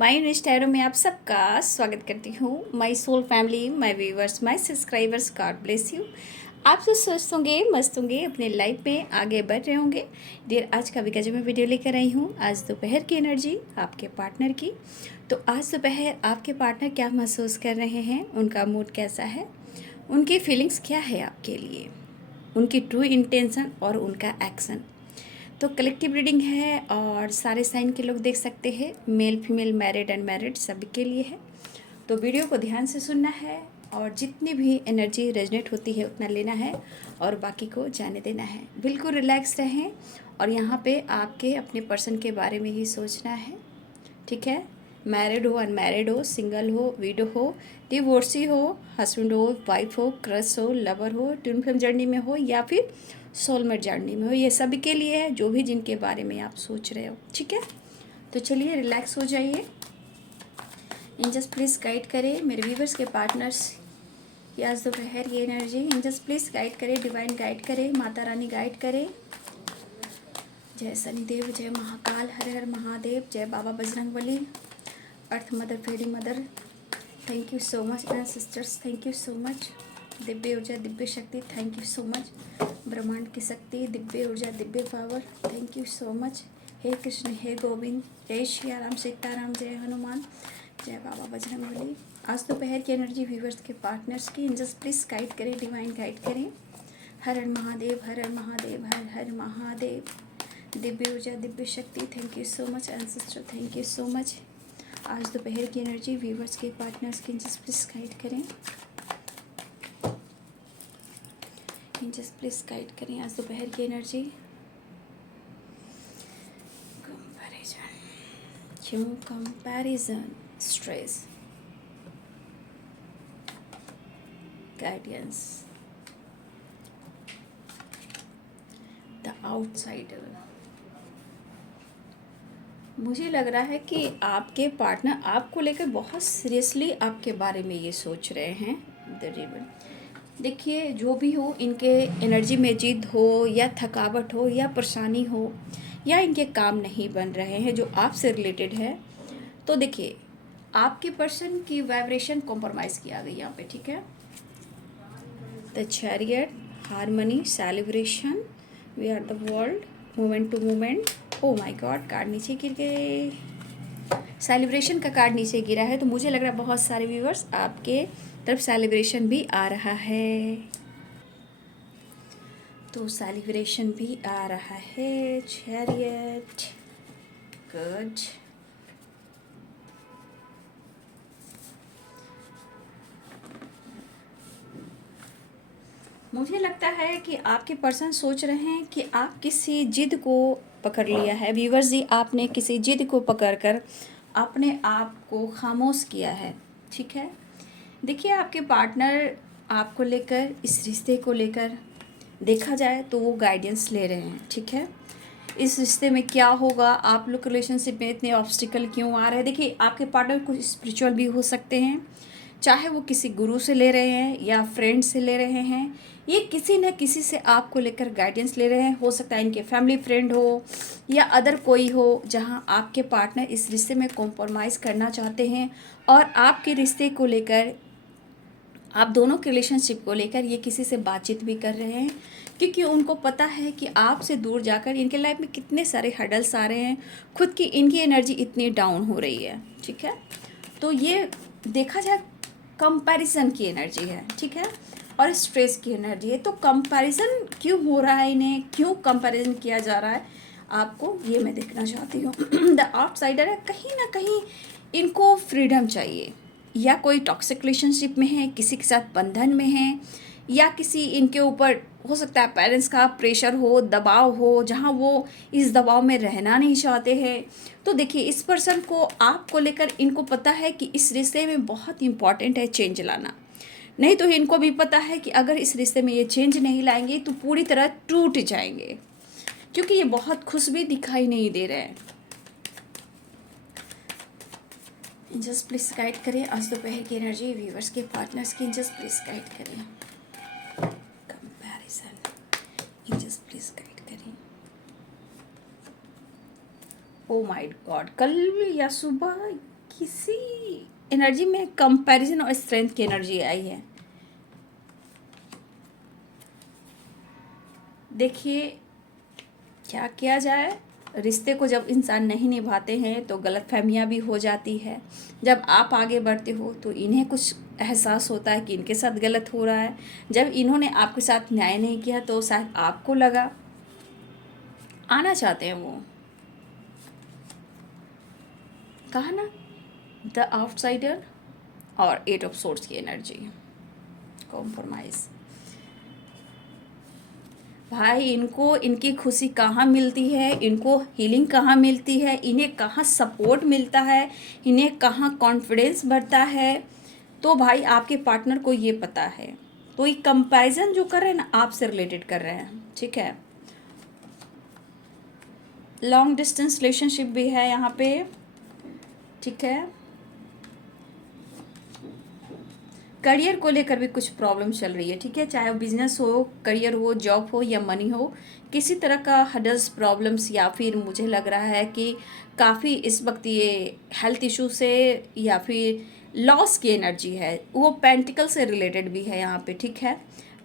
My Instagram में आप सबका स्वागत करती हूँ। My soul family, my viewers, my subscribers, God bless you. आप जो स्वस्थ होंगे, मस्त होंगे, अपने लाइफ में आगे बढ़ रहे होंगे। डियर, आज का भी गजब में वीडियो लेकर आई हूँ। आज दोपहर की एनर्जी आपके पार्टनर की। तो आज दोपहर आपके पार्टनर क्या महसूस कर रहे हैं, उनका मूड कैसा है, उनकी फीलिंग्स क्या है आपके लिए, उनकी ट्रू इंटेंशन और उनका एक्शन। तो कलेक्टिव रीडिंग है और सारे साइन के लोग देख सकते हैं, मेल फीमेल, मैरिड अनमैरिड सभी के लिए है। तो वीडियो को ध्यान से सुनना है और जितनी भी एनर्जी रेजनेट होती है उतना लेना है और बाकी को जाने देना है। बिल्कुल रिलैक्स रहें और यहाँ पे आपके अपने पर्सन के बारे में ही सोचना है, ठीक है। मैरिड हो, अनमैरिड हो, सिंगल हो, विडो हो, डिवोर्सी हो, हस्बैंड हो, वाइफ हो, क्रश हो, लवर हो, ट्विन फ्लेम जर्नी में हो या फिर सोलमेट जर्नी में हो, ये सभी के लिए है, जो भी जिनके बारे में आप सोच रहे हो, ठीक है। तो चलिए रिलैक्स हो जाइए। एंजल्स प्लीज़ गाइड करें मेरे व्यूवर्स के पार्टनर्स की आज दोपहर ये एनर्जी। एंजल्स प्लीज़ गाइड करें, डिवाइन गाइड करें, माता रानी गाइड करें। जय शनिदेव, जय महाकाल, हर हर महादेव, जय बाबा Bajrangbali, earth mother, fairy mother, thank you so much and sisters, thank you so much. दिव्य ऊर्जा, दिव्य शक्ति, थैंक यू सो मच। ब्रह्मांड की शक्ति, दिव्य ऊर्जा, दिव्य power, thank you so much. हे कृष्ण, हे गोविंद, जय श्री राम, सीताराम, जय हनुमान, जय बाबा बजरंगबली। आज दोपहर की एनर्जी व्यूवर्स के पार्टनर्स की। एंजल्स प्लीज गाइड करें, डिवाइन गाइड करें। हर हर महादेव, हर हर महादेव, हर हर महादेव। दिव्य ऊर्जा, दिव्य शक्ति, thank you so much and sister, thank you so much. आज दोपहर की एनर्जी व्यूवर्स के पार्टनर्स की। एंजल्स प्लीज गाइड करें, एंजल्स प्लीज गाइड करें आज दोपहर की एनर्जी। कंपैरिजन, क्यों comparison, stress, guidance, the outsider. मुझे लग रहा है कि आपके पार्टनर आपको लेकर बहुत सीरियसली आपके बारे में ये सोच रहे हैं। द रिवन, देखिए जो भी हो, इनके एनर्जी में जिद हो या थकावट हो या परेशानी हो या इनके काम नहीं बन रहे हैं जो आपसे रिलेटेड है, तो देखिए आपके पर्सन की वाइब्रेशन कॉम्प्रोमाइज़ किया गई यहाँ पे, ठीक है। The chariot, harmony, celebration, we are the world, moment to moment. Oh my God, card नीचे गिर गए। सेलिब्रेशन का कार्ड नीचे गिरा है, तो मुझे लग रहा है बहुत सारे व्यूवर्स आपके तरफ सेलिब्रेशन भी आ रहा है। तो सेलिब्रेशन भी आ रहा है। Chariot, good. मुझे लगता है कि आपके पर्सन सोच रहे हैं कि आप किसी जिद को पकड़ लिया है। व्यूवर्स जी, आपने किसी जिद को पकड़कर अपने आप को खामोश किया है, ठीक है। देखिए आपके पार्टनर आपको लेकर, इस रिश्ते को लेकर देखा जाए तो वो गाइडेंस ले रहे हैं, ठीक है। इस रिश्ते में क्या होगा, आप लोग रिलेशनशिप में इतने ऑब्स्टिकल क्यों आ रहे हैं। देखिए आपके पार्टनर कुछ स्पिरिचुअल भी हो सकते हैं, चाहे वो किसी गुरु से ले रहे हैं या फ्रेंड से ले रहे हैं, ये किसी न किसी से आपको लेकर गाइडेंस ले रहे हैं। हो सकता है इनके फैमिली फ्रेंड हो या अदर कोई हो, जहां आपके पार्टनर इस रिश्ते में कॉम्प्रोमाइज़ करना चाहते हैं और आपके रिश्ते को लेकर, आप दोनों के रिलेशनशिप को लेकर ये किसी से बातचीत भी कर रहे हैं, क्योंकि उनको पता है कि आपसे दूर जाकर इनके लाइफ में कितने सारे हर्डल्स आ रहे हैं, खुद की इनकी एनर्जी इतनी डाउन हो रही है, ठीक है। तो ये देखा जाए कंपैरिजन की एनर्जी है, ठीक है, और स्ट्रेस की एनर्जी है। तो कंपैरिजन क्यों हो रहा है, इन्हें क्यों कंपैरिजन किया जा रहा है आपको, ये मैं देखना चाहती हूँ। द आउटसाइडर है, कहीं ना कहीं इनको फ्रीडम चाहिए, या कोई टॉक्सिक रिलेशनशिप में है, किसी के साथ बंधन में है, या किसी इनके ऊपर हो सकता है पेरेंट्स का प्रेशर हो, दबाव हो, जहाँ वो इस दबाव में रहना नहीं चाहते हैं। तो देखिए इस पर्सन को आपको लेकर इनको पता है कि इस रिश्ते में बहुत इम्पॉर्टेंट है चेंज लाना। नहीं तो इनको भी पता है कि अगर इस रिश्ते में ये चेंज नहीं लाएंगे तो पूरी तरह टूट जाएंगे, क्योंकि ये बहुत खुश भी दिखाई नहीं दे रहे हैं। एंजल्स प्लीज गाइड करें आज दोपहर की एनर्जी व्यूवर्स के पार्टनर्स की। एंजल्स प्लीज गाइड करें। कंपैरिजन, एंजल्स प्लीज गाइड करें। ओ माय गॉड, कल या सुबह किसी एनर्जी में कंपैरिजन और स्ट्रेंथ की एनर्जी आई है। देखिए क्या किया जाए, रिश्ते को जब इंसान नहीं निभाते हैं तो गलतफहमियां भी हो जाती है। जब आप आगे बढ़ते हो तो इन्हें कुछ एहसास होता है कि इनके साथ गलत हो रहा है। जब इन्होंने आपके साथ न्याय नहीं किया तो शायद आपको लगा, आना चाहते हैं वो, कहा ना, द आउटसाइडर और 8 ऑफ सोर्ड्स की एनर्जी, कॉम्प्रोमाइज़। भाई इनको इनकी खुशी कहाँ मिलती है, इनको हीलिंग कहाँ मिलती है, इन्हें कहाँ सपोर्ट मिलता है, इन्हें कहाँ कॉन्फिडेंस बढ़ता है, तो भाई आपके पार्टनर को ये पता है। तो ये कंपैरिजन जो कर रहे हैं ना, आपसे रिलेटेड कर रहे हैं, ठीक है। लॉन्ग डिस्टेंस रिलेशनशिप भी है यहाँ पे, ठीक है। करियर को लेकर भी कुछ प्रॉब्लम चल रही है, ठीक है। चाहे वो बिजनेस हो, करियर हो, जॉब हो या मनी हो, किसी तरह का हडल्स प्रॉब्लम्स, या फिर मुझे लग रहा है कि काफ़ी इस वक्त ये हेल्थ इशू से या फिर लॉस की एनर्जी है, वो पेंटिकल से रिलेटेड भी है यहाँ पे, ठीक है।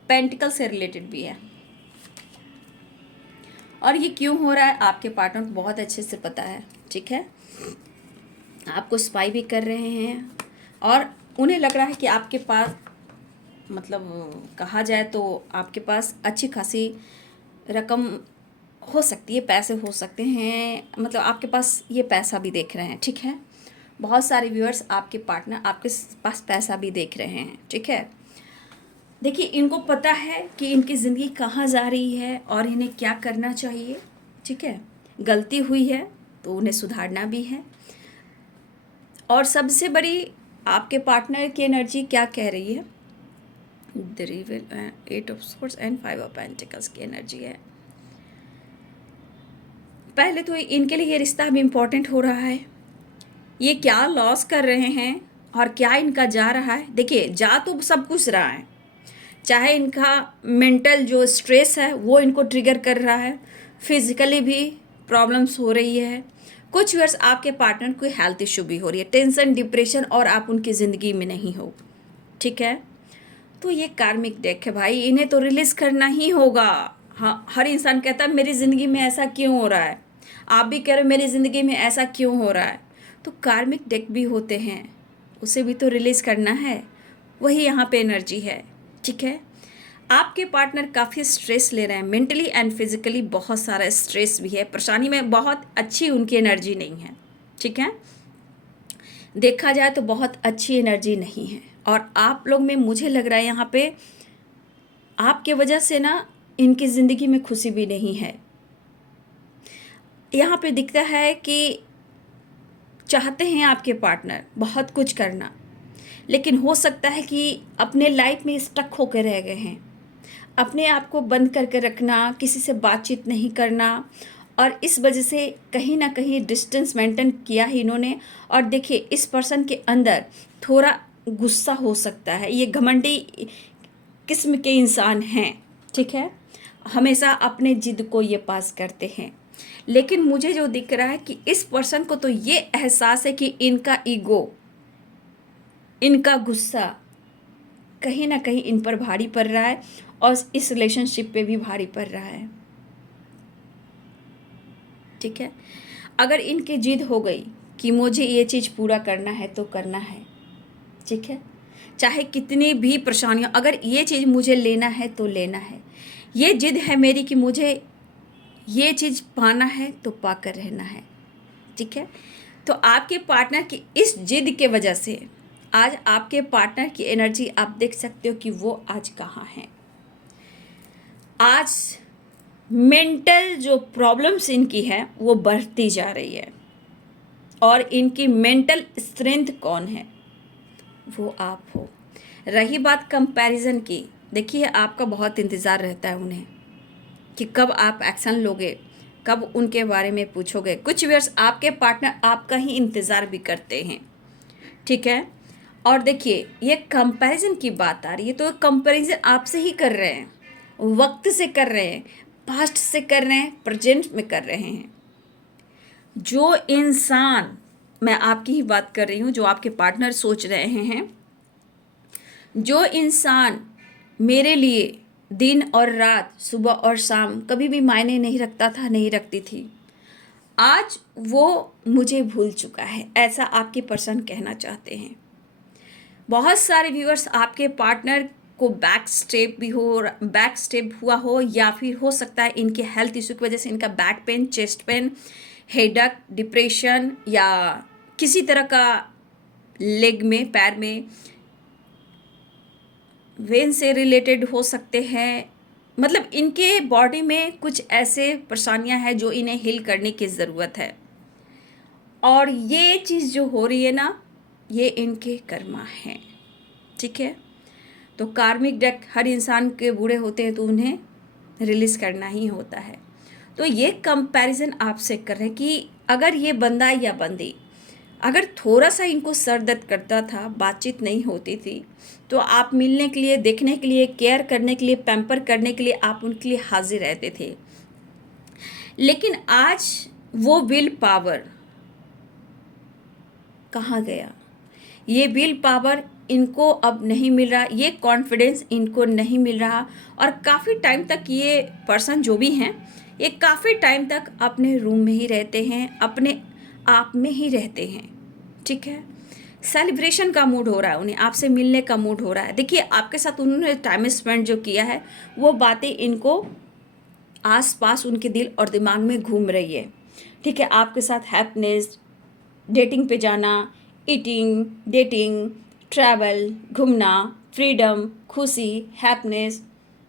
पेंटिकल से रिलेटेड भी है। और ये क्यों हो रहा है आपके पार्टनर को बहुत अच्छे से पता है, ठीक है। आपको स्पाई भी कर रहे हैं और उन्हें लग रहा है कि आपके पास, मतलब कहा जाए तो आपके पास अच्छी खासी रकम हो सकती है, पैसे हो सकते हैं, मतलब आपके पास ये पैसा भी देख रहे हैं, ठीक है। बहुत सारे व्यूअर्स आपके पार्टनर आपके पास पैसा भी देख रहे हैं, ठीक है। देखिए इनको पता है कि इनकी ज़िंदगी कहाँ जा रही है और इन्हें क्या करना चाहिए, ठीक है। गलती हुई है तो उन्हें सुधारना भी है। और सबसे बड़ी आपके पार्टनर की एनर्जी क्या कह रही है, the reveal, 8 of swords and 5 of pentacles की एनर्जी है। पहले तो इनके लिए ये रिश्ता भी इम्पोर्टेंट हो रहा है। ये क्या लॉस कर रहे हैं और क्या इनका जा रहा है। देखिए जा तो सब कुछ रहा है, चाहे इनका मेंटल जो स्ट्रेस है वो इनको ट्रिगर कर रहा है, फिजिकली भी प्रॉब्लम्स हो रही है। कुछ वर्ष आपके पार्टनर को हेल्थ इशू भी हो रही है, टेंशन, डिप्रेशन, और आप उनकी ज़िंदगी में नहीं हो, ठीक है। तो ये कार्मिक डेक है भाई, इन्हें तो रिलीज़ करना ही होगा। हाँ, हर इंसान कहता है मेरी ज़िंदगी में ऐसा क्यों हो रहा है, आप भी कह रहे हो मेरी ज़िंदगी में ऐसा क्यों हो रहा है। तो कार्मिक डेक भी होते हैं, उसे भी तो रिलीज़ करना है, वही यहाँ पे एनर्जी है, ठीक है। आपके पार्टनर काफ़ी स्ट्रेस ले रहे हैं, मेंटली एंड फिजिकली बहुत सारा स्ट्रेस भी है, परेशानी में, बहुत अच्छी उनकी एनर्जी नहीं है, ठीक है। देखा जाए तो बहुत अच्छी एनर्जी नहीं है। और आप लोग में मुझे लग रहा है यहाँ पे आपके वजह से ना इनकी ज़िंदगी में खुशी भी नहीं है। यहाँ पे दिखता है कि चाहते हैं आपके पार्टनर बहुत कुछ करना, लेकिन हो सकता है कि अपने लाइफ में स्टक होकर रह गए हैं, अपने आप को बंद करके रखना, किसी से बातचीत नहीं करना, और इस वजह से कहीं ना कहीं डिस्टेंस मेंटेन किया ही इन्होंने। और देखिए इस पर्सन के अंदर थोड़ा गुस्सा हो सकता है, ये घमंडी किस्म के इंसान हैं, ठीक है। हमेशा अपने जिद को ये पास करते हैं। लेकिन मुझे जो दिख रहा है कि इस पर्सन को तो ये एहसास है कि इनका ईगो, इनका गुस्सा कहीं ना कहीं इन पर भारी पड़ रहा है और इस रिलेशनशिप पे भी भारी पड़ रहा है, ठीक है। अगर इनकी जिद हो गई कि मुझे ये चीज़ पूरा करना है तो करना है, ठीक है। चाहे कितनी भी परेशानियाँ, अगर ये चीज़ मुझे लेना है तो लेना है, ये जिद है मेरी कि मुझे ये चीज़ पाना है तो पाकर रहना है, ठीक है। तो आपके पार्टनर की इस जिद के वजह से आज आपके पार्टनर की एनर्जी आप देख सकते हो कि वो आज कहाँ है। आज मेंटल जो प्रॉब्लम्स इनकी है वो बढ़ती जा रही है, और इनकी मेंटल स्ट्रेंथ कौन है, वो आप हो। रही बात कंपैरिजन की, देखिए आपका बहुत इंतज़ार रहता है उन्हें कि कब आप एक्शन लोगे, कब उनके बारे में पूछोगे। कुछ व्यूअर्स आपके पार्टनर आपका ही इंतज़ार भी करते हैं, ठीक है। और देखिए ये कंपैरिजन की बात आ रही है, तो कंपैरिजन आपसे ही कर रहे हैं, वक्त से कर रहे हैं, पास्ट से कर रहे हैं, प्रेजेंट में कर रहे हैं। जो इंसान मैं आपकी ही बात कर रही हूँ, जो आपके पार्टनर सोच रहे हैं, जो इंसान मेरे लिए दिन और रात, सुबह और शाम कभी भी मायने नहीं रखता था, नहीं रखती थी, आज वो मुझे भूल चुका है, ऐसा आपके पर्सन कहना चाहते हैं। बहुत सारे व्यूअर्स आपके पार्टनर को बैक स्टेप हुआ हो, या फिर हो सकता है इनके हेल्थ इशू की वजह से इनका back pain, chest pain, headache, depression, या किसी तरह का लेग में, पैर में वेन से रिलेटेड हो सकते हैं। मतलब इनके बॉडी में कुछ ऐसे परेशानियां हैं जो इन्हें हील करने की ज़रूरत है। और ये चीज़ जो हो रही है ना, ये इनके कर्मा हैं, ठीक है। तो कार्मिक डेक हर इंसान के बूढ़े होते हैं तो उन्हें रिलीज़ करना ही होता है। तो ये कंपैरिजन आपसे कर रहे हैं कि अगर ये बंदा या बंदी अगर थोड़ा सा इनको सर दर्द करता था, बातचीत नहीं होती थी, तो आप मिलने के लिए, देखने के लिए, केयर करने के लिए, पैम्पर करने के लिए आप उनके लिए हाजिर रहते थे। लेकिन आज वो विल पावर कहाँ गया? ये विल पावर इनको अब नहीं मिल रहा, ये कॉन्फिडेंस इनको नहीं मिल रहा। और काफ़ी टाइम तक ये पर्सन जो भी हैं, ये काफ़ी टाइम तक अपने रूम में ही रहते हैं, अपने आप में ही रहते हैं, ठीक है। सेलिब्रेशन का मूड हो रहा है उन्हें, आपसे मिलने का मूड हो रहा है। देखिए, आपके साथ उन्होंने टाइम स्पेंड जो किया है, वो बातें इनको आसपास उनके दिल और दिमाग में घूम रही है, ठीक है। आपके साथ हैप्पीनेस, डेटिंग पे जाना, ईटिंग, डेटिंग, ट्रैवल, घूमना, फ्रीडम, खुशी, हैप्पीनेस,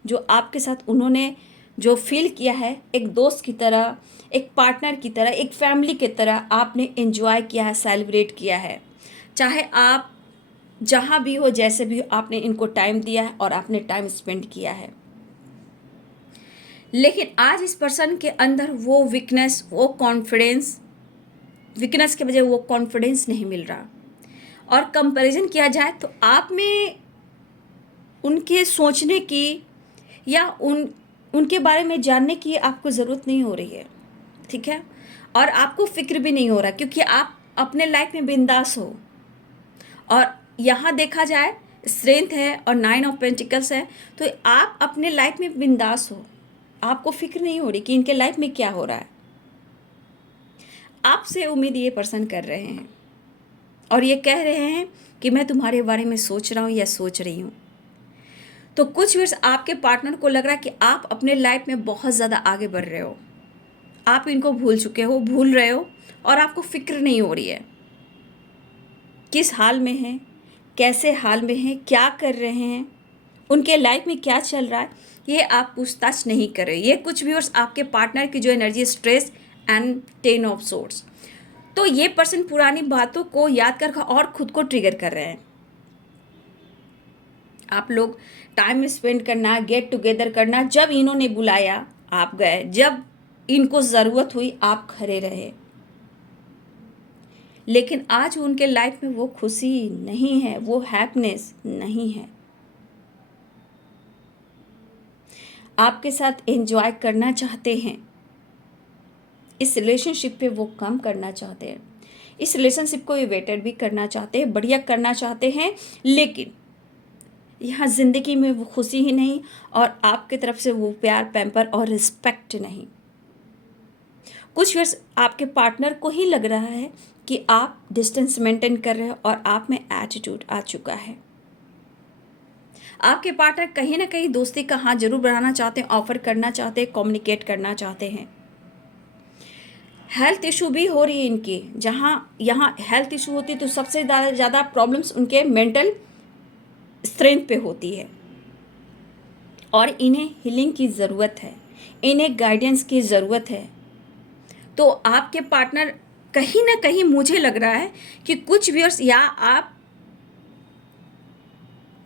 जो आपके साथ उन्होंने जो फील किया है, एक दोस्त की तरह, एक पार्टनर की तरह, एक फैमिली की तरह आपने एंजॉय किया है, सेलिब्रेट किया है। चाहे आप जहाँ भी हो, जैसे भी हो, आपने इनको टाइम दिया है और आपने टाइम स्पेंड किया है। लेकिन आज इस पर्सन के अंदर वो वीकनेस, वो कॉन्फिडेंस, वीकनेस के वजह वो कॉन्फिडेंस नहीं मिल रहा। और कंपैरिजन किया जाए तो आप में उनके सोचने की या उनके बारे में जानने की आपको ज़रूरत नहीं हो रही है, ठीक है। और आपको फिक्र भी नहीं हो रहा, क्योंकि आप अपने लाइफ में बिंदास हो। और यहाँ देखा जाए स्ट्रेंथ है और 9 ऑफ पेंटिकल्स है, तो आप अपने लाइफ में बिंदास हो, आपको फिक्र नहीं हो रही कि इनके लाइफ में क्या हो रहा है। आपसे उम्मीद ये पर्सन कर रहे हैं और ये कह रहे हैं कि मैं तुम्हारे बारे में सोच रहा हूँ या सोच रही हूँ। तो कुछ वर्ष आपके पार्टनर को लग रहा है कि आप अपने लाइफ में बहुत ज़्यादा आगे बढ़ रहे हो, आप इनको भूल चुके हो, भूल रहे हो, और आपको फिक्र नहीं हो रही है किस हाल में हैं, कैसे हाल में हैं, क्या कर रहे हैं, उनके लाइफ में क्या चल रहा है, ये आप पूछताछ नहीं कर रहे। ये कुछ व्यूअर्स आपके पार्टनर की जो energy, stress and 10 of source, तो ये पर्सन पुरानी बातों को याद कर और खुद को ट्रिगर कर रहे हैं। आप लोग टाइम स्पेंड करना, गेट टुगेदर करना, जब इन्होंने बुलाया आप गए, जब इनको ज़रूरत हुई आप खड़े रहे। लेकिन आज उनके लाइफ में वो खुशी नहीं है, वो हैप्पीनेस नहीं है। आपके साथ एंजॉय करना चाहते हैं, इस रिलेशनशिप पे वो काम करना चाहते हैं, इस रिलेशनशिप को इवेटेड भी करना चाहते हैं, बढ़िया करना चाहते हैं। लेकिन यहाँ ज़िंदगी में वो खुशी ही नहीं, और आपकी तरफ से वो प्यार, पैम्पर और रिस्पेक्ट नहीं। कुछ वर्ष आपके पार्टनर को ही लग रहा है कि आप डिस्टेंस मेंटेन कर रहे हो और आप में एटीट्यूड आ चुका है। आपके पार्टनर कहीं ना कहीं दोस्ती का हाथ जरूर बढ़ाना चाहते हैं, ऑफर करना चाहते हैं, कम्युनिकेट करना चाहते हैं। हेल्थ इशू भी हो रही है इनकी, जहाँ यहाँ हेल्थ इशू होती है तो सबसे ज़्यादा प्रॉब्लम्स उनके मेंटल स्ट्रेंथ पे होती है, और इन्हें हीलिंग की ज़रूरत है, इन्हें गाइडेंस की ज़रूरत है। तो आपके पार्टनर कहीं ना कहीं, मुझे लग रहा है कि कुछ व्यूअर्स, या आप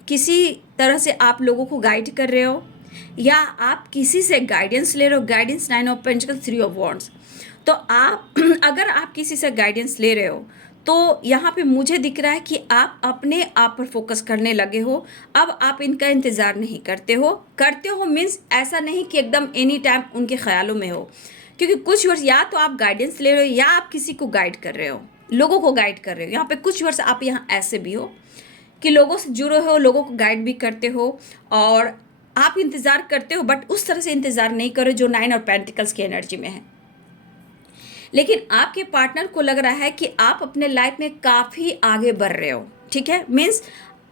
किसी तरह से आप लोगों को गाइड कर रहे हो, या आप किसी से गाइडेंस ले रहे हो। Guidance 9 of pentacles, 3 of wands. तो आप अगर आप किसी से गाइडेंस ले रहे हो, तो यहाँ पे मुझे दिख रहा है कि आप अपने आप पर फोकस करने लगे हो। अब आप इनका इंतज़ार नहीं करते हो मीन्स ऐसा नहीं कि एकदम एनी टाइम उनके ख्यालों में हो, क्योंकि कुछ वर्ष या तो आप गाइडेंस ले रहे हो या आप किसी को गाइड कर रहे हो, लोगों को गाइड कर रहे हो। यहाँ पे कुछ वर्ष आप यहाँ ऐसे भी हो कि लोगों से जुड़े हो, लोगों को गाइड भी करते हो और आप इंतज़ार करते हो, बट उस तरह से इंतज़ार नहीं करो जो 9 और पेंटिकल्स की एनर्जी में है। लेकिन आपके पार्टनर को लग रहा है कि आप अपने लाइफ में काफ़ी आगे बढ़ रहे हो, ठीक है। मीन्स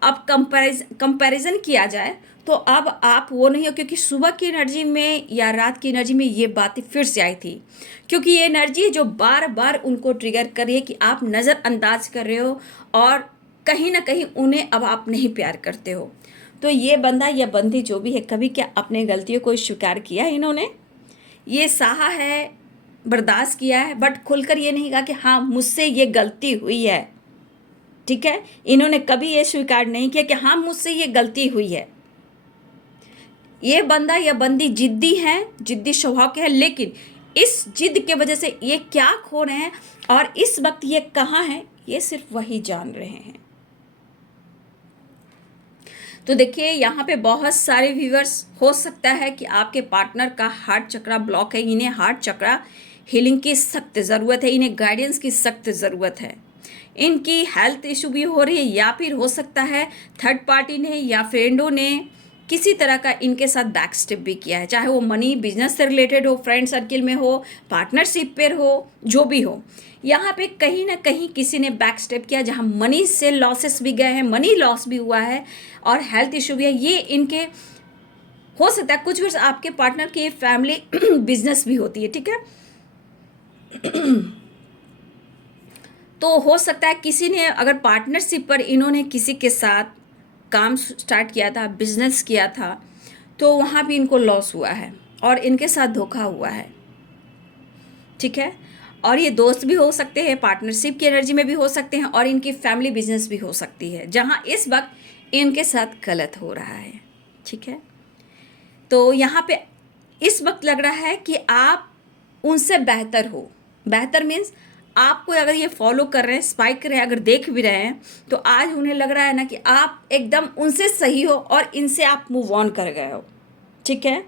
अब कंपैरिजन किया जाए तो अब आप वो नहीं हो, क्योंकि सुबह की एनर्जी में या रात की एनर्जी में ये बातें फिर से आई थी, क्योंकि ये एनर्जी जो बार बार उनको ट्रिगर कर रही है कि आप नज़रअंदाज कर रहे हो और कहीं ना कहीं उन्हें अब आप नहीं प्यार करते हो। तो ये बंदा या बंदी जो भी है, कभी क्या अपने गलतियों को स्वीकार किया है इन्होंने? ये सहा है, बर्दाश्त किया है, बट खुलकर ये नहीं कहा कि हाँ मुझसे ये गलती हुई है, ठीक है। इन्होंने कभी ये स्वीकार नहीं किया कि हाँ मुझसे ये गलती हुई है। ये बंदा या बंदी जिद्दी है, जिद्दी स्वभाव के है, लेकिन इस जिद के वजह से ये क्या खो रहे हैं और इस वक्त ये कहाँ हैं, ये सिर्फ वही जान रहे हैं। तो देखिए यहाँ पे बहुत सारे व्यूअर्स, हो सकता है कि आपके पार्टनर का हार्ट चक्रा ब्लॉक है, इन्हें हार्ट चक्रा हीलिंग की सख्त ज़रूरत है, इन्हें गाइडेंस की सख्त ज़रूरत है। इनकी हेल्थ इशू भी हो रही है, या फिर हो सकता है थर्ड पार्टी ने या फ्रेंडों ने किसी तरह का इनके साथ बैक स्टेप भी किया है, चाहे वो मनी बिजनेस से रिलेटेड हो, फ्रेंड सर्किल में हो, पार्टनरशिप पर हो, जो भी हो। यहाँ पे कहीं ना कहीं किसी ने बैक स्टेप किया, जहाँ मनी से लॉसेस भी गए हैं, मनी लॉस भी हुआ है और हेल्थ इशू भी है। ये इनके हो सकता है कुछ वर्ष आपके पार्टनर की फैमिली बिजनेस भी होती है, ठीक है। तो हो सकता है किसी ने अगर पार्टनरशिप पर इन्होंने किसी के साथ काम स्टार्ट किया था, बिजनेस किया था, तो वहाँ भी इनको लॉस हुआ है और इनके साथ धोखा हुआ है, ठीक है। और ये दोस्त भी हो सकते हैं, पार्टनरशिप की एनर्जी में भी हो सकते हैं और इनकी फैमिली बिजनेस भी हो सकती है, जहाँ इस वक्त इनके साथ गलत हो रहा है, ठीक है। तो यहाँ पे इस वक्त लग रहा है कि आप उनसे बेहतर हो। बेहतर मीन्स आपको अगर ये फॉलो कर रहे हैं, स्पाइक कर रहे हैं, अगर देख भी रहे हैं, तो आज उन्हें लग रहा है ना कि आप एकदम उनसे सही हो और इनसे आप मूव ऑन कर गए हो, ठीक है।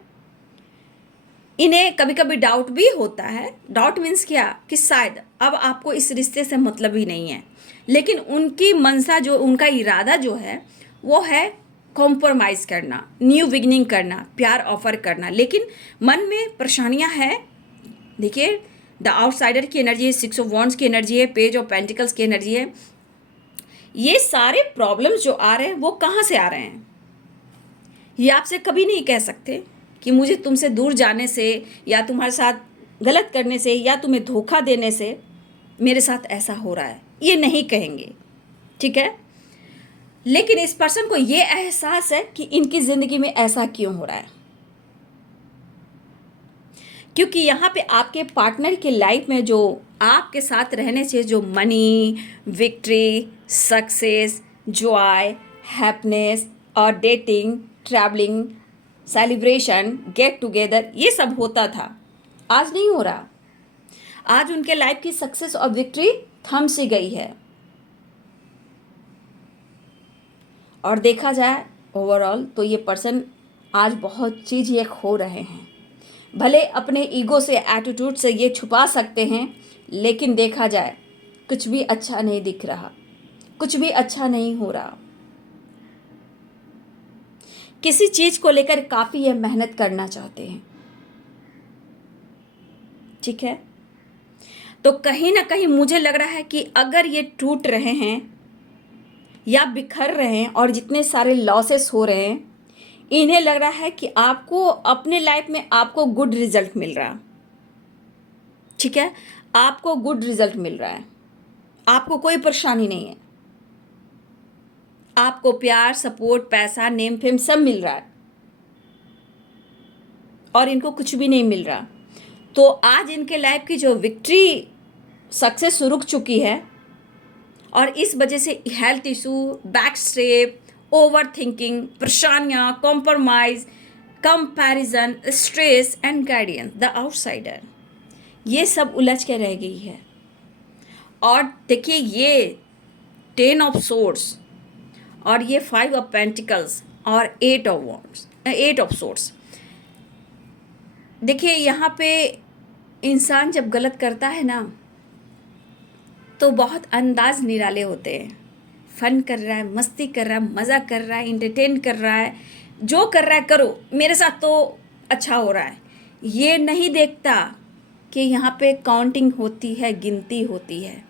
इन्हें कभी कभी डाउट भी होता है। डाउट मीन्स क्या, कि शायद अब आपको इस रिश्ते से मतलब ही नहीं है, लेकिन उनकी मनसा जो, उनका इरादा जो है वो है कॉम्प्रोमाइज़ करना, न्यू बिगिनिंग करना, प्यार ऑफर करना, लेकिन मन में परेशानियां हैं। देखिए द आउटसाइडर की एनर्जी है, 6 ऑफ वॉन्ड्स की एनर्जी है, पेज ऑफ पेंटिकल्स की एनर्जी है। ये सारे प्रॉब्लम्स जो आ रहे हैं वो कहाँ से आ रहे हैं? ये आपसे कभी नहीं कह सकते कि मुझे तुमसे दूर जाने से या तुम्हारे साथ गलत करने से या तुम्हें धोखा देने से मेरे साथ ऐसा हो रहा है, ये नहीं कहेंगे, ठीक है। लेकिन इस पर्सन को ये एहसास है कि इनकी ज़िंदगी में ऐसा क्यों हो रहा है, क्योंकि यहाँ पे आपके पार्टनर की लाइफ में जो आपके साथ रहने से जो money, victory, success, joy, happiness और dating, travelling, celebration, get together, ये सब होता था, आज नहीं हो रहा। आज उनके लाइफ की सक्सेस और विक्ट्री थम सी गई है। और देखा जाए ओवरऑल तो ये पर्सन आज बहुत चीज़ ये खो रहे हैं। भले अपने ईगो से, एटीट्यूड से ये छुपा सकते हैं, लेकिन देखा जाए कुछ भी अच्छा नहीं दिख रहा, कुछ भी अच्छा नहीं हो रहा। किसी चीज़ को लेकर काफ़ी ये मेहनत करना चाहते हैं, ठीक है। तो कहीं ना कहीं मुझे लग रहा है कि अगर ये टूट रहे हैं या बिखर रहे हैं और जितने सारे लॉसेस हो रहे हैं, इन्हें लग रहा है कि आपको अपने लाइफ में आपको गुड रिजल्ट मिल रहा, ठीक है। आपको गुड रिजल्ट मिल रहा है, आपको कोई परेशानी नहीं है, आपको प्यार, सपोर्ट, पैसा, नेम फेम सब मिल रहा है और इनको कुछ भी नहीं मिल रहा। तो आज इनके लाइफ की जो विक्ट्री, सक्सेस रुक चुकी है और इस वजह से health issue, back step, over thinking, परेशानियाँ, compromise, comparison, stress and guidance, the outsider, ये सब उलझ के रह गई है। और देखिए ये 10 ऑफ सोर्ड्स और ये 5 ऑफ पेंटिकल्स और 8 ऑफ वॉन्ड्स, 8 ऑफ सोर्ड्स। देखिए यहाँ पे इंसान जब गलत करता है ना, तो बहुत अंदाज निराले होते हैं। फन कर रहा है, मस्ती कर रहा है, मज़ा कर रहा है, इंटरटेन कर रहा है, जो कर रहा है करो, मेरे साथ तो अच्छा हो रहा है। ये नहीं देखता कि यहाँ पे काउंटिंग होती है, गिनती होती है।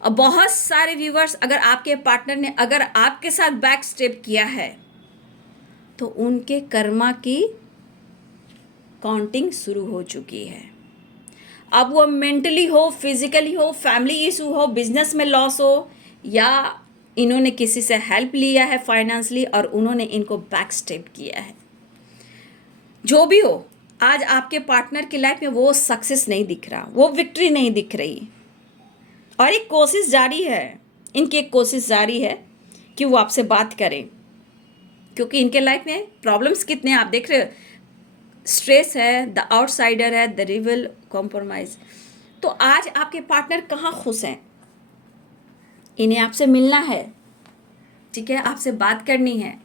अब बहुत सारे व्यूवर्स, अगर आपके पार्टनर ने अगर आपके साथ बैक स्टेप किया है तो उनके कर्मा की काउंटिंग शुरू हो चुकी है। अब वो मेंटली हो, फिजिकली हो, फैमिली इशू हो, बिजनेस में लॉस हो, या इन्होंने किसी से हेल्प लिया है फाइनेंशियली और उन्होंने इनको बैक स्टेप किया है, जो भी हो, आज आपके पार्टनर की लाइफ में वो सक्सेस नहीं दिख रहा, वो विक्ट्री नहीं दिख रही, और एक कोशिश जारी है, इनकी एक कोशिश जारी है कि वो आपसे बात करें, क्योंकि इनके लाइफ में प्रॉब्लम्स कितने हैं आप देख रहे हो। स्ट्रेस है, द आउटसाइडर है, द रिवल, कॉम्प्रोमाइज। तो आज आपके पार्टनर कहाँ खुश हैं, इन्हें आपसे मिलना है, ठीक है, आपसे बात करनी है।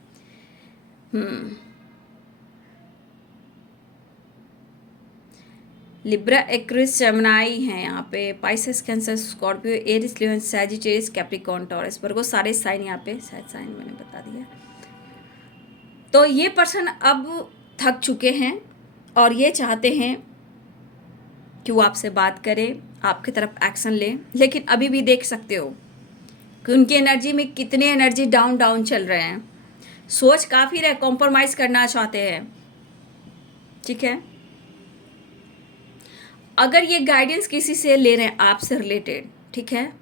लिब्रा, एक्विस, जेमिनी हैं यहाँ पे, पाइसेस, कैंसर, स्कॉर्पियो, एरिस, लियो, सैजिटेरियस, कैप्रिकॉर्न, टॉरस, वर्गो, सारे साइन यहाँ पे, शायद साइन मैंने बता दिया। तो ये पर्सन अब थक चुके हैं और ये चाहते हैं कि वो आपसे बात करें, आपकी तरफ एक्शन लें, लेकिन अभी भी देख सकते हो कि उनकी एनर्जी में कितने एनर्जी डाउन डाउन चल रहे हैं। सोच काफ़ी रहे, कॉम्प्रोमाइज़ करना चाहते हैं, ठीक है। अगर ये गाइडेंस किसी से ले रहे हैं आपसे रिलेटेड, ठीक है,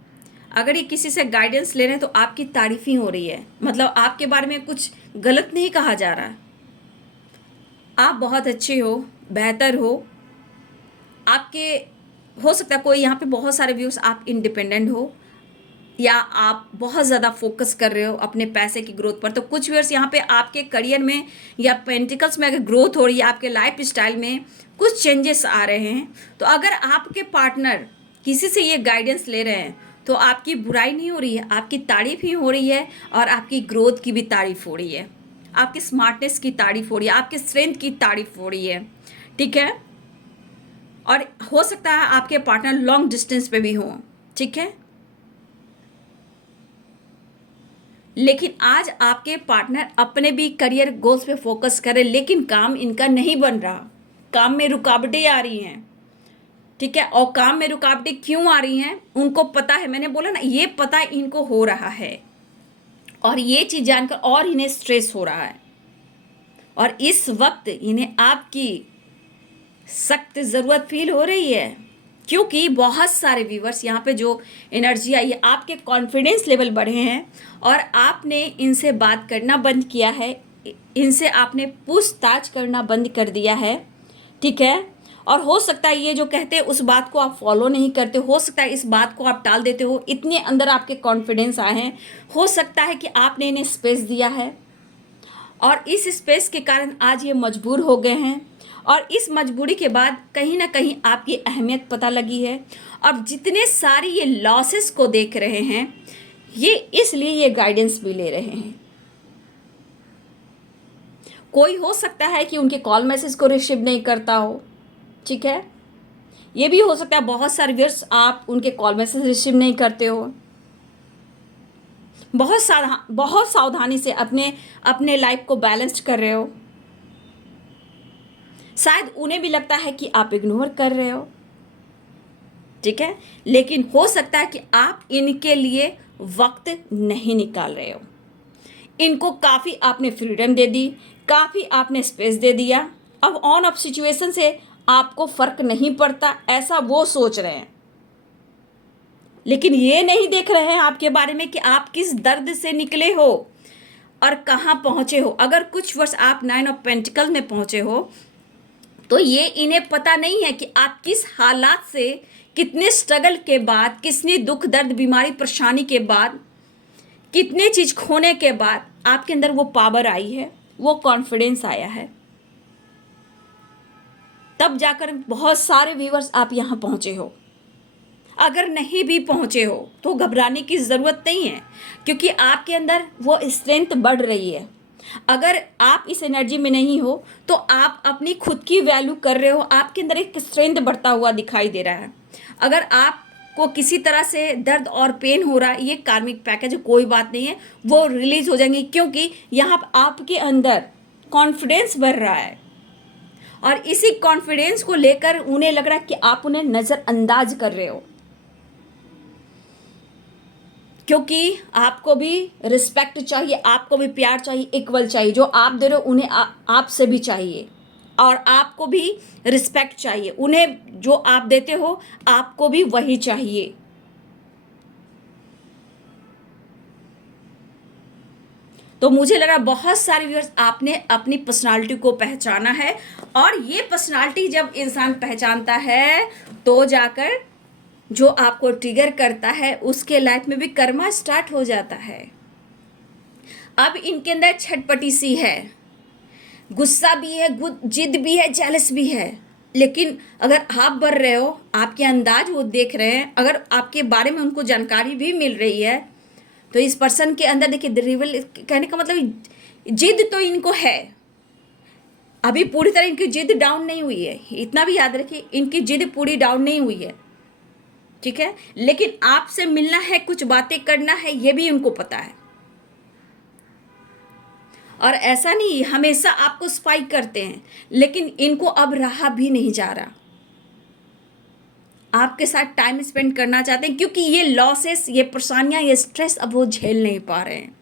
अगर ये किसी से गाइडेंस ले रहे हैं तो आपकी तारीफ ही हो रही है, मतलब आपके बारे में कुछ गलत नहीं कहा जा रहा। आप बहुत अच्छे हो, बेहतर हो, आपके हो सकता है कोई यहाँ पे बहुत सारे व्यूज़, आप इंडिपेंडेंट हो या आप बहुत ज़्यादा फोकस कर रहे हो अपने पैसे की ग्रोथ पर। तो कुछ व्यूअर्स यहाँ पे आपके करियर में या पेंटिकल्स में अगर ग्रोथ हो रही है, आपके लाइफ स्टाइल में कुछ चेंजेस आ रहे हैं, तो अगर आपके पार्टनर किसी से ये गाइडेंस ले रहे हैं तो आपकी बुराई नहीं हो रही है, आपकी तारीफ ही हो रही है, और आपकी ग्रोथ की भी तारीफ हो रही है, आपकी स्मार्टनेस की तारीफ हो रही है, आपके स्ट्रेंथ की तारीफ हो रही है, ठीक है। और हो सकता है आपके पार्टनर लॉन्ग डिस्टेंस पे भी हों, ठीक है, लेकिन आज आपके पार्टनर अपने भी करियर गोल्स पे फोकस करें, लेकिन काम इनका नहीं बन रहा, काम में रुकावटें आ रही हैं, ठीक है। और काम में रुकावटें क्यों आ रही हैं उनको पता है, मैंने बोला ना, ये पता इनको हो रहा है, और ये चीज़ जानकर और इन्हें स्ट्रेस हो रहा है, और इस वक्त इन्हें आपकी सख्त ज़रूरत फील हो रही है, क्योंकि बहुत सारे व्यूवर्स यहाँ पे जो एनर्जी आई है, आपके कॉन्फिडेंस लेवल बढ़े हैं और आपने इनसे बात करना बंद किया है, इनसे आपने पूछताछ करना बंद कर दिया है, ठीक है। और हो सकता है ये जो कहते हैं उस बात को आप फॉलो नहीं करते, हो सकता है इस बात को आप टाल देते हो, इतने अंदर आपके कॉन्फिडेंस आए हैं, हो सकता है कि आपने इन्हें स्पेस दिया है और इस स्पेस के कारण आज ये मजबूर हो गए हैं, और इस मजबूरी के बाद कहीं ना कहीं आपकी अहमियत पता लगी है। अब जितने सारी ये लॉसेस को देख रहे हैं, ये इसलिए ये गाइडेंस भी ले रहे हैं। कोई हो सकता है कि उनके कॉल मैसेज को रिसीव नहीं करता हो, ठीक है, ये भी हो सकता है। बहुत सारे व्यूअर्स आप उनके कॉल मैसेज रिसीव नहीं करते हो, बहुत सावधानी से अपने लाइफ को बैलेंस कर रहे हो, शायद उन्हें भी लगता है कि आप इग्नोर कर रहे हो, ठीक है, लेकिन हो सकता है कि आप इनके लिए वक्त नहीं निकाल रहे हो। इनको काफ़ी आपने फ्रीडम दे दी, काफ़ी आपने स्पेस दे दिया, अब ऑन ऑफ सिचुएशन से आपको फ़र्क नहीं पड़ता, ऐसा वो सोच रहे हैं, लेकिन ये नहीं देख रहे हैं आपके बारे में कि आप किस दर्द से निकले हो और कहाँ पहुँचे हो। अगर कुछ वर्ष आप 9 ऑफ पेंटिकल्स में पहुँचे हो तो ये इन्हें पता नहीं है कि आप किस हालात से, कितने स्ट्रगल के बाद, कितनी दुख दर्द बीमारी परेशानी के बाद, कितने चीज़ खोने के बाद आपके अंदर वो पावर आई है, वो कॉन्फिडेंस आया है, तब जाकर बहुत सारे व्यूअर्स आप यहाँ पहुँचे हो। अगर नहीं भी पहुँचे हो तो घबराने की ज़रूरत नहीं है, क्योंकि आपके अंदर वो स्ट्रेंथ बढ़ रही है। अगर आप इस एनर्जी में नहीं हो तो आप अपनी खुद की वैल्यू कर रहे हो, आपके अंदर एक स्ट्रेंथ बढ़ता हुआ दिखाई दे रहा है। अगर आप को किसी तरह से दर्द और पेन हो रहा है, ये कार्मिक पैकेज है, कोई बात नहीं है, वो रिलीज हो जाएंगे, क्योंकि यहाँ आपके अंदर कॉन्फिडेंस बढ़ रहा है और इसी कॉन्फिडेंस को लेकर उन्हें लग रहा है कि आप उन्हें नज़रअंदाज कर रहे हो, क्योंकि आपको भी रिस्पेक्ट चाहिए, आपको भी प्यार चाहिए, इक्वल चाहिए। जो आप दे रहे हो उन्हें आपसे भी चाहिए और आपको भी रिस्पेक्ट चाहिए। उन्हें जो आप देते हो आपको भी वही चाहिए। तो मुझे लग रहा है बहुत सारे व्यूअर्स आपने अपनी पर्सनालिटी को पहचाना है, और ये पर्सनालिटी जब इंसान पहचानता है तो जाकर जो आपको ट्रिगर करता है उसके लाइफ में भी कर्मा स्टार्ट हो जाता है। अब इनके अंदर छटपटी सी है, गुस्सा भी है, जिद भी है, जेलस भी है, लेकिन अगर आप बढ़ रहे हो, आपके अंदाज वो देख रहे हैं, अगर आपके बारे में उनको जानकारी भी मिल रही है, तो इस पर्सन के अंदर देखिए रिवल कहने का मतलब जिद तो इनको है, अभी पूरी तरह इनकी जिद डाउन नहीं हुई है, इतना भी याद रखिए, इनकी जिद पूरी डाउन नहीं हुई है, ठीक है। लेकिन आपसे मिलना है, कुछ बातें करना है, ये भी उनको पता है। और ऐसा नहीं हमेशा आपको स्पाइक करते हैं, लेकिन इनको अब रहा भी नहीं जा रहा, आपके साथ टाइम स्पेंड करना चाहते हैं, क्योंकि ये लॉसेस, ये परेशानियां, ये स्ट्रेस अब वो झेल नहीं पा रहे हैं।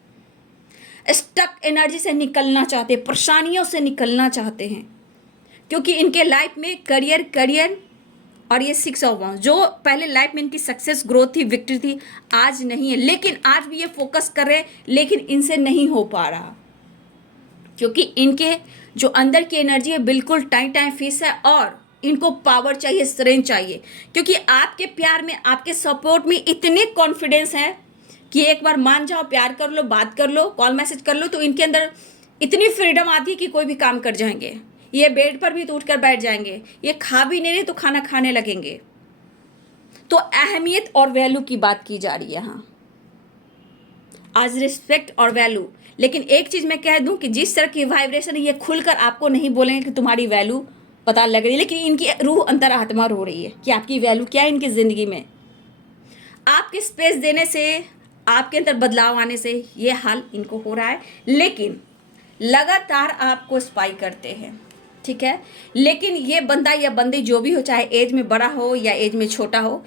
स्टक एनर्जी से निकलना चाहते हैं, परेशानियों से निकलना चाहते हैं, क्योंकि इनके लाइफ में करियर और ये 6 ऑफ वांड्स जो पहले लाइफ में इनकी सक्सेस, ग्रोथ थी, विक्ट्री थी, आज नहीं है। लेकिन आज भी ये फोकस कर रहे हैं, लेकिन इनसे नहीं हो पा रहा, क्योंकि इनके जो अंदर की एनर्जी है बिल्कुल टाइम फिक्स है, और इनको पावर चाहिए, स्ट्रेंथ चाहिए, क्योंकि आपके प्यार में, आपके सपोर्ट में इतने कॉन्फिडेंस है कि एक बार मान जाओ, प्यार कर लो, बात कर लो, कॉल मैसेज कर लो, तो इनके अंदर इतनी फ्रीडम आती है कि कोई भी काम कर जाएंगे। ये बेड पर भी तो उठकर बैठ जाएंगे, ये खा भी नहीं रहे तो खाना खाने लगेंगे। तो अहमियत और वैल्यू की बात की जा रही है यहाँ आज, रिस्पेक्ट और वैल्यू। लेकिन एक चीज़ मैं कह दूं कि जिस तरह की वाइब्रेशन है, ये खुलकर आपको नहीं बोलेंगे कि तुम्हारी वैल्यू पता लग रही है, लेकिन इनकी रूह अंतरात्मा रो रही है कि आपकी वैल्यू क्या है इनकी ज़िंदगी में। आपके स्पेस देने से, आपके अंदर बदलाव आने से ये हाल इनको हो रहा है, लेकिन लगातार आपको स्पाई करते हैं, ठीक है। लेकिन ये बंदा या बंदी जो भी हो, चाहे एज में बड़ा हो या एज में छोटा हो,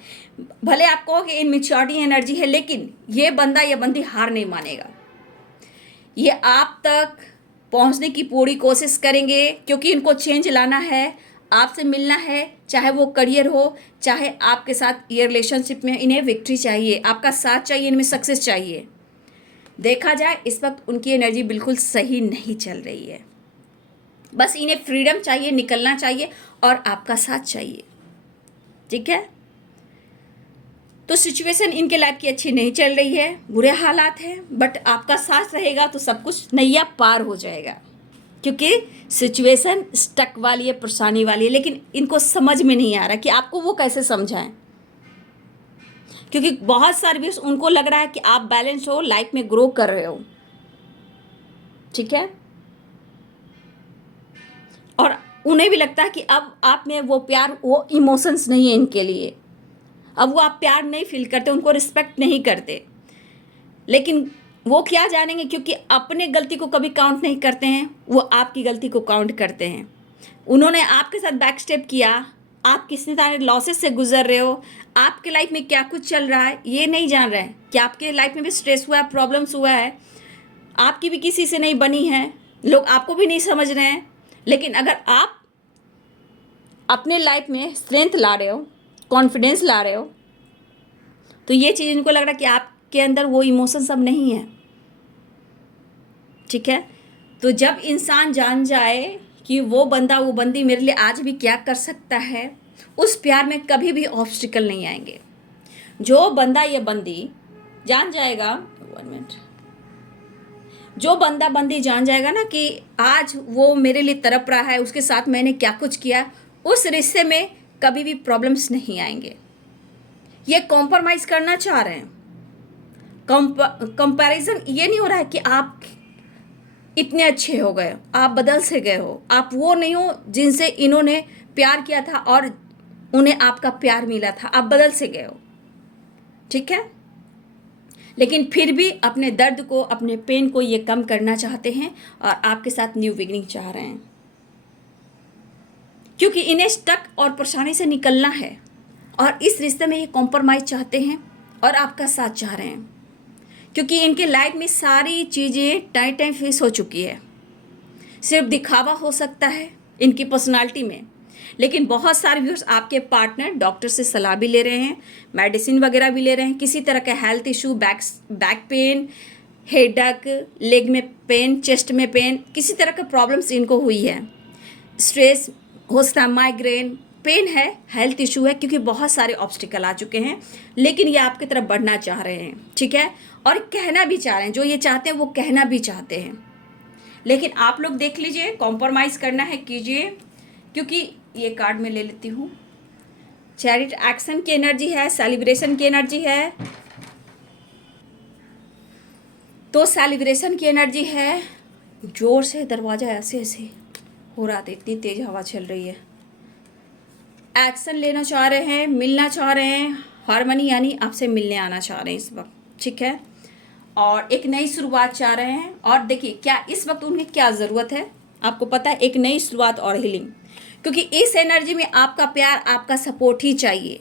भले आप कहो कि इनमेच्योरिटी एनर्जी है, लेकिन ये बंदा या बंदी हार नहीं मानेगा। ये आप तक पहुंचने की पूरी कोशिश करेंगे, क्योंकि इनको चेंज लाना है, आपसे मिलना है, चाहे वो करियर हो, चाहे आपके साथ ये रिलेशनशिप में, इन्हें विक्ट्री चाहिए, आपका साथ चाहिए, इनमें सक्सेस चाहिए। देखा जाए इस वक्त उनकी एनर्जी बिल्कुल सही नहीं चल रही है, बस इन्हें फ्रीडम चाहिए, निकलना चाहिए और आपका साथ चाहिए, ठीक है। तो सिचुएशन इनके लाइफ की अच्छी नहीं चल रही है, बुरे हालात हैं, बट आपका साथ रहेगा तो सब कुछ नैया पार हो जाएगा, क्योंकि सिचुएशन स्टक वाली है, परेशानी वाली है, लेकिन इनको समझ में नहीं आ रहा कि आपको वो कैसे समझाएं, क्योंकि बहुत सारे भी उनको लग रहा है कि आप बैलेंस हो, लाइफ में ग्रो कर रहे हो, ठीक है। और उन्हें भी लगता है कि अब आप में वो प्यार, वो इमोशंस नहीं है इनके लिए, अब वो आप प्यार नहीं फील करते, उनको रिस्पेक्ट नहीं करते। लेकिन वो क्या जानेंगे, क्योंकि अपने गलती को कभी काउंट नहीं करते हैं, वो आपकी गलती को काउंट करते हैं। उन्होंने आपके साथ बैक स्टेप किया, आप किस तरह लॉसेस से गुजर रहे हो, आपके लाइफ में क्या कुछ चल रहा है ये नहीं जान रहे हैं, कि आपके लाइफ में भी स्ट्रेस हुआ है, प्रॉब्लम्स हुआ है, आपकी भी किसी से नहीं बनी है, लोग आपको भी नहीं समझ रहे हैं। लेकिन अगर आप अपने लाइफ में स्ट्रेंथ ला रहे हो, कॉन्फिडेंस ला रहे हो, तो ये चीज़ इनको लग रहा है कि आपके अंदर वो इमोशन सब नहीं है, ठीक है। तो जब इंसान जान जाए कि वो बंदा, वो बंदी मेरे लिए आज भी क्या कर सकता है, उस प्यार में कभी भी ऑब्स्टिकल नहीं आएंगे। जो बंदा या बंदी जान जाएगा, 1 मिनट, जो बंदा बंदी जान जाएगा ना कि आज वो मेरे लिए तड़प रहा है, उसके साथ मैंने क्या कुछ किया, उस रिश्ते में कभी भी प्रॉब्लम्स नहीं आएंगे। ये कॉम्प्रोमाइज़ करना चाह रहे हैं, कंपैरिजन ये नहीं हो रहा है कि आप इतने अच्छे हो गए, आप बदल से गए हो, आप वो नहीं हो जिनसे इन्होंने प्यार किया था और उन्हें आपका प्यार मिला था, आप बदल से गए हो, ठीक है। लेकिन फिर भी अपने दर्द को, अपने पेन को ये कम करना चाहते हैं और आपके साथ न्यू बिगनिंग चाह रहे हैं, क्योंकि इन्हें स्टक और परेशानी से निकलना है और इस रिश्ते में ये कॉम्प्रोमाइज़ चाहते हैं और आपका साथ चाह रहे हैं, क्योंकि इनके लाइफ में सारी चीज़ें टाइम फेस हो चुकी है। सिर्फ दिखावा हो सकता है इनकी पर्सनालिटी में, लेकिन बहुत सारे व्यूअर्स आपके पार्टनर डॉक्टर से सलाह भी ले रहे हैं, मेडिसिन वगैरह भी ले रहे हैं, किसी तरह का health issue, back pain, headache, leg में पेन, चेस्ट में पेन, किसी तरह का प्रॉब्लम्स इनको हुई है, स्ट्रेस हो सकता है, माइग्रेन, पेन है, हेल्थ इशू है, क्योंकि बहुत सारे ऑब्स्टिकल आ चुके हैं, लेकिन ये आपकी तरफ बढ़ना चाह रहे हैं, ठीक है। और कहना भी चाह रहे हैं, जो ये चाहते हैं वो कहना भी चाहते हैं, लेकिन आप लोग देख लीजिए, कॉम्प्रोमाइज़ करना है कीजिए, क्योंकि ये कार्ड मैं ले लेती हूँ। चैरिट एक्शन की एनर्जी है, सेलिब्रेशन की एनर्जी है, तो सेलिब्रेशन की एनर्जी है। जोर से दरवाज़ा ऐसे ऐसे हो रहा था, इतनी तेज़ हवा चल रही है। एक्शन लेना चाह रहे हैं, मिलना चाह रहे हैं, हार्मनी यानी आपसे मिलने आना चाह रहे हैं इस वक्त, ठीक है। और एक नई शुरुआत चाह रहे हैं। और देखिए क्या इस वक्त उन्हें क्या ज़रूरत है, आपको पता है, एक नई शुरुआत और हीलिंग, क्योंकि इस एनर्जी में आपका प्यार, आपका सपोर्ट ही चाहिए,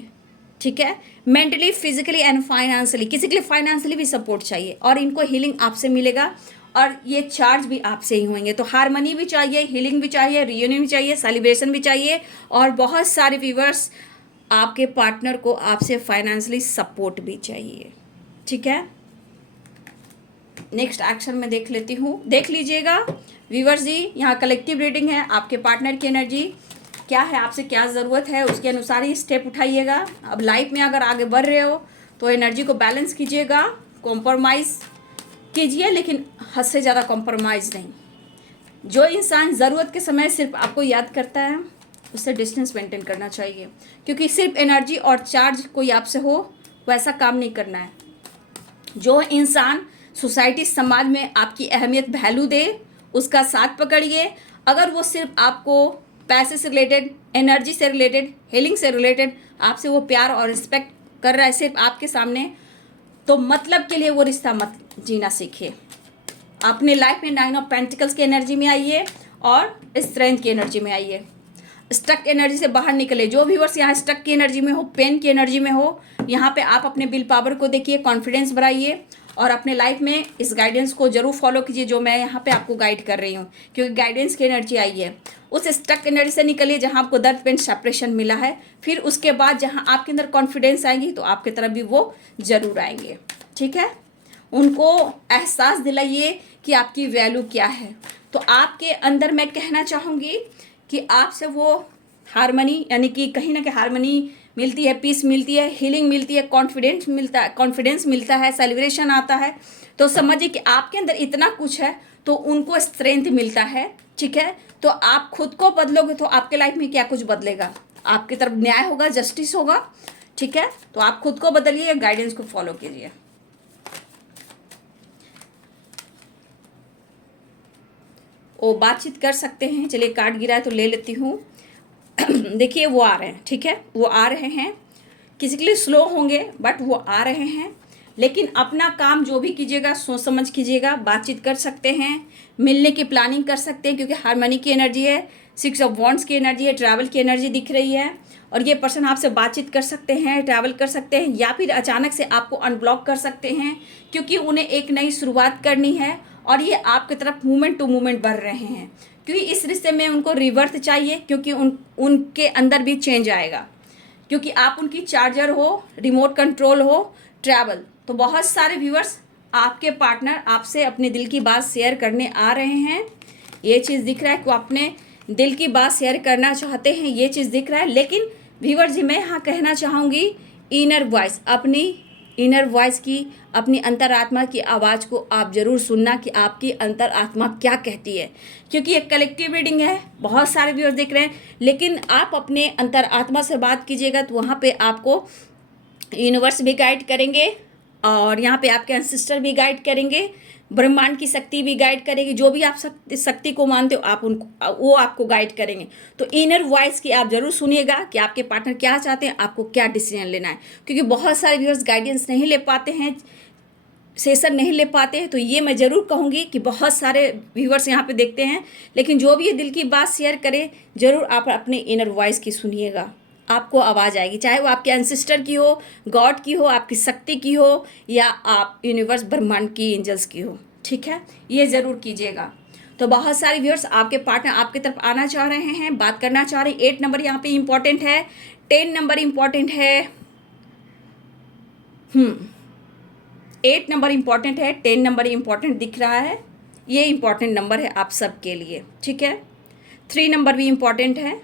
ठीक है। मेंटली, फिजिकली एंड फाइनेंशियली, किसी के लिए फाइनेंशियली भी सपोर्ट चाहिए और इनको हीलिंग आपसे मिलेगा और ये चार्ज भी आपसे ही होंगे। तो हार्मनी भी चाहिए, हीलिंग भी चाहिए, रियूनियन भी चाहिए, सेलिब्रेशन भी चाहिए और बहुत सारे व्यूअर्स आपके पार्टनर को आपसे फाइनेंशियली सपोर्ट भी चाहिए, ठीक है। नेक्स्ट एक्शन में देख लेती हूँ, देख लीजिएगा व्यूअर्स जी, यहाँ कलेक्टिव रीडिंग है। आपके पार्टनर की एनर्जी क्या है, आपसे क्या ज़रूरत है, उसके अनुसार ही स्टेप उठाइएगा। अब लाइफ में अगर आगे बढ़ रहे हो तो एनर्जी को बैलेंस कीजिएगा, कॉम्प्रोमाइज़ कीजिए, लेकिन हद से ज़्यादा कॉम्प्रोमाइज़ नहीं। जो इंसान ज़रूरत के समय सिर्फ आपको याद करता है, उससे डिस्टेंस मेंटेन करना चाहिए, क्योंकि सिर्फ एनर्जी और चार्ज कोई आपसे हो वैसा काम नहीं करना है। जो इंसान सोसाइटी, समाज में आपकी अहमियत, वैल्यू दे, उसका साथ पकड़िए। अगर वो सिर्फ आपको पैसे से रिलेटेड, एनर्जी से रिलेटेड, हीलिंग से रिलेटेड आपसे वो प्यार और रिस्पेक्ट कर रहा है सिर्फ आपके सामने, तो मतलब के लिए वो रिश्ता मत जीना सीखिए। अपने लाइफ में 9 ऑफ पेंटिकल्स की एनर्जी में आइए और स्ट्रेंथ की एनर्जी में आइए। स्टक एनर्जी से बाहर निकले। जो व्यूअर्स यहाँ स्टक की एनर्जी में हो, पेन की एनर्जी में हो, यहाँ पे आप अपने विल पावर को देखिए, कॉन्फिडेंस बढ़ाइए और अपने लाइफ में इस गाइडेंस को जरूर फॉलो कीजिए जो मैं यहाँ पे आपको गाइड कर रही हूँ, क्योंकि गाइडेंस की एनर्जी आई है। उस स्टक एनर्जी से निकलिए जहाँ आपको दर्द, पेन, सेपरेशन मिला है। फिर उसके बाद जहाँ आपके अंदर कॉन्फिडेंस आएंगी तो आपकी तरफ भी वो जरूर आएंगे, ठीक है। उनको एहसास दिलाइए कि आपकी वैल्यू क्या है। तो आपके अंदर मैं कहना चाहूँगी कि आपसे वो हार्मनी, यानी कि कहीं ना कहीं हार्मनी मिलती है, पीस मिलती है, हीलिंग मिलती है, कॉन्फिडेंस मिलता है, सेलिब्रेशन आता है। तो समझिए कि आपके अंदर इतना कुछ है तो उनको स्ट्रेंथ मिलता है, ठीक है। तो आप खुद को बदलोगे तो आपके लाइफ में क्या कुछ बदलेगा, आपकी तरफ न्याय होगा, जस्टिस होगा, ठीक है। तो आप खुद को बदलिए, गाइडेंस को फॉलो कीजिए। वो बातचीत कर सकते हैं। चलिए कार्ड गिरा है तो ले लेती हूँ। देखिए वो आ रहे हैं, ठीक है, वो आ रहे हैं। किसी के लिए स्लो होंगे बट वो आ रहे हैं। लेकिन अपना काम जो भी कीजिएगा सोच समझ कीजिएगा। बातचीत कर सकते हैं, मिलने की प्लानिंग कर सकते हैं, क्योंकि हार्मनी की एनर्जी है, 6 ऑफ वॉन्ड्स की एनर्जी है, ट्रैवल की एनर्जी दिख रही है। और ये पर्सन आपसे बातचीत कर सकते हैं, ट्रैवल कर सकते हैं, या फिर अचानक से आपको अनब्लॉक कर सकते हैं, क्योंकि उन्हें एक नई शुरुआत करनी है और ये आपकी तरफ मूवमेंट टू मूवमेंट बढ़ रहे हैं, क्योंकि इस रिश्ते में उनको रिवर्थ चाहिए, क्योंकि उनके अंदर भी चेंज आएगा, क्योंकि आप उनकी चार्जर हो, रिमोट कंट्रोल हो, ट्रैवल। तो बहुत सारे व्यूअर्स आपके पार्टनर आपसे अपने दिल की बात शेयर करने आ रहे हैं। ये चीज़ दिख रहा है कि वो अपने दिल की बात शेयर करना चाहते हैं, ये चीज़ दिख रहा है। लेकिन व्यूअर्स जी मैं यहाँ कहना चाहूँगी, इनर वॉइस, अपनी इनर वॉइस की, अपनी अंतरात्मा की आवाज़ को आप ज़रूर सुनना कि आपकी अंतरात्मा क्या कहती है, क्योंकि एक कलेक्टिव रीडिंग है, बहुत सारे व्यूअर्स देख रहे हैं। लेकिन आप अपने अंतरात्मा से बात कीजिएगा तो वहाँ पे आपको यूनिवर्स भी गाइड करेंगे और यहाँ पे आपके एंसेस्टर भी गाइड करेंगे। ब्रह्मांड की शक्ति भी गाइड करेगी। जो भी आप शक्ति को मानते हो आप उनको, वो आपको गाइड करेंगे। तो इनर वॉइस की आप ज़रूर सुनिएगा कि आपके पार्टनर क्या चाहते हैं, आपको क्या डिसीजन लेना है। क्योंकि बहुत सारे व्यूअर्स गाइडेंस नहीं ले पाते हैं, सेशन नहीं ले पाते हैं। तो ये मैं ज़रूर कहूँगी कि बहुत सारे व्यूअर्स यहाँ पे देखते हैं, लेकिन जो भी ये दिल की बात शेयर करे, ज़रूर आप अपने इनर वॉइस की सुनिएगा, आपको आवाज़ आएगी। चाहे वो आपके एंसेस्टर की हो, गॉड की हो, आपकी शक्ति की हो, या आप यूनिवर्स ब्रह्मांड की एंजल्स की हो। ठीक है, ये ज़रूर कीजिएगा। तो बहुत सारे व्यूअर्स आपके पार्टनर आपकी तरफ आना चाह रहे हैं, बात करना चाह रहे हैं। 8 नंबर यहाँ पे इम्पॉर्टेंट है, 10 नंबर इम्पॉर्टेंट है, 8 नंबर इम्पॉर्टेंट है, 10 नंबर इम्पॉर्टेंट दिख रहा है। ये इम्पॉर्टेंट नंबर है आप सब के लिए। ठीक है, 3 नंबर भी इम्पॉर्टेंट है।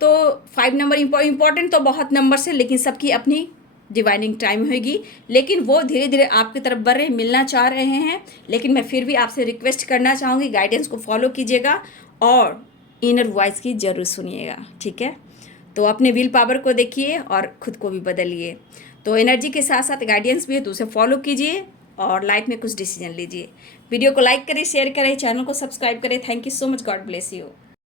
तो 5 नंबर इम्पॉर्टेंट तो बहुत नंबर है, लेकिन सबकी अपनी डिवाइनिंग टाइम होगी। लेकिन वो धीरे धीरे आपकी तरफ बढ़ रहे, मिलना चाह रहे हैं। लेकिन मैं फिर भी आपसे रिक्वेस्ट करना चाहूँगी, गाइडेंस को फॉलो कीजिएगा और इनर वॉइस की ज़रूर सुनिएगा। ठीक है, तो अपने विल पावर को देखिए और खुद को भी बदलिए। तो एनर्जी के साथ साथ गाइडेंस भी है, तो उसे फॉलो कीजिए और लाइफ में कुछ डिसीजन लीजिए। वीडियो को लाइक करें, शेयर करें, चैनल को सब्सक्राइब करें। Thank you so much, God bless you.